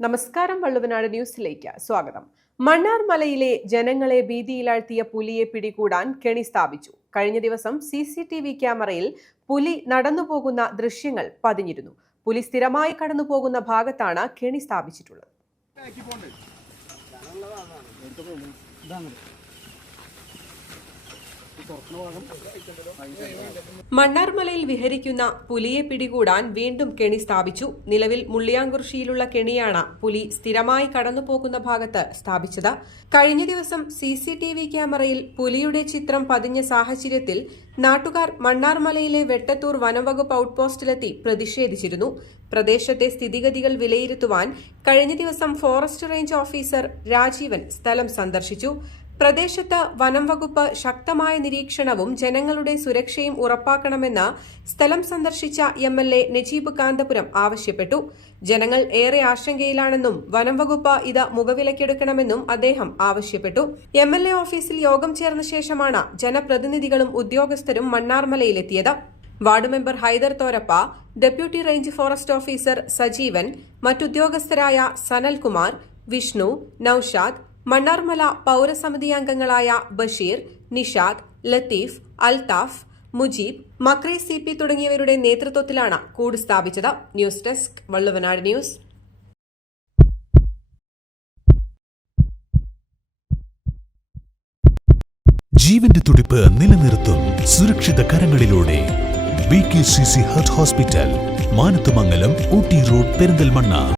നമസ്കാരം. വള്ളുവനാട് ന്യൂസിലേക്ക് സ്വാഗതം. മണ്ണാർ മലയിലെ ജനങ്ങളെ ഭീതിയിലാഴ്ത്തിയ പുലിയെ പിടികൂടാൻ കെണി സ്ഥാപിച്ചു. കഴിഞ്ഞ ദിവസം CCTV ക്യാമറയിൽ പുലി നടന്നുപോകുന്ന ദൃശ്യങ്ങൾ പതിഞ്ഞിരുന്നു. പുലി സ്ഥിരമായി കടന്നുപോകുന്ന ഭാഗത്താണ് കെണി സ്ഥാപിച്ചിട്ടുള്ളത്. മണ്ണാർമലയിൽ വിഹരിക്കുന്ന പുലിയെ പിടികൂടാൻ വീണ്ടും കെണി സ്ഥാപിച്ചു. നിലവിൽ മുള്ളിയാംകുറിശ്ശിയിലുള്ള കെണിയാണ് പുലി സ്ഥിരമായി കടന്നുപോകുന്ന ഭാഗത്ത് സ്ഥാപിച്ചത്. കഴിഞ്ഞ ദിവസം CCTV ക്യാമറയിൽ പുലിയുടെ ചിത്രം പതിഞ്ഞ സാഹചര്യത്തിൽ നാട്ടുകാർ മണ്ണാർമലയിലെ വെട്ടത്തൂർ വനംവകുപ്പ് ഔട്ട്പോസ്റ്റിലെത്തി പ്രതിഷേധിച്ചിരുന്നു. പ്രദേശത്തെ സ്ഥിതിഗതികൾ വിലയിരുത്തുവാൻ കഴിഞ്ഞ ദിവസം ഫോറസ്റ്റ് റേഞ്ച് ഓഫീസർ രാജീവൻ സ്ഥലം സന്ദർശിച്ചു. പ്രദേശത്ത് വനം വകുപ്പ് ശക്തമായ നിരീക്ഷണവും ജനങ്ങളുടെ സുരക്ഷയും ഉറപ്പാക്കണമെന്ന് സ്ഥലം സന്ദർശിച്ച MLA നജീബ് കാന്തപുരം ആവശ്യപ്പെട്ടു. ജനങ്ങൾ ഏറെ ആശങ്കയിലാണെന്നും വനം വകുപ്പ് ഇത് മുഖവിലക്കെടുക്കണമെന്നും അദ്ദേഹം ആവശ്യപ്പെട്ടു. MLA ഓഫീസിൽ യോഗം ചേർന്ന ശേഷമാണ് ജനപ്രതിനിധികളും ഉദ്യോഗസ്ഥരും മണ്ണാർമലയിലെത്തിയത്. Ward member Haider Thorappa, deputy range forest officer Sajeevan, മറ്റുദ്യോഗസ്ഥരായ സനൽകുമാർ, വിഷ്ണു, നൌഷാദ്, മണ്ണാർമല പൌരസമിതി അംഗങ്ങളായ ബഷീർ, നിഷാദ്, ലത്തീഫ്, അൽതാഫ്, മുജീബ്, മക്രെ CP തുടങ്ങിയവരുടെ നേതൃത്വത്തിലാണ് കൂട് സ്ഥാപിച്ചത്. News desk, Valluvanad news. ജീവന്റെ തുടിപ്പ് നിലനിർത്തും സുരക്ഷിത കരങ്ങളിലൂടെ BKCC heart hospital, Manathumangalam, Ooty road, Perinthalmanna.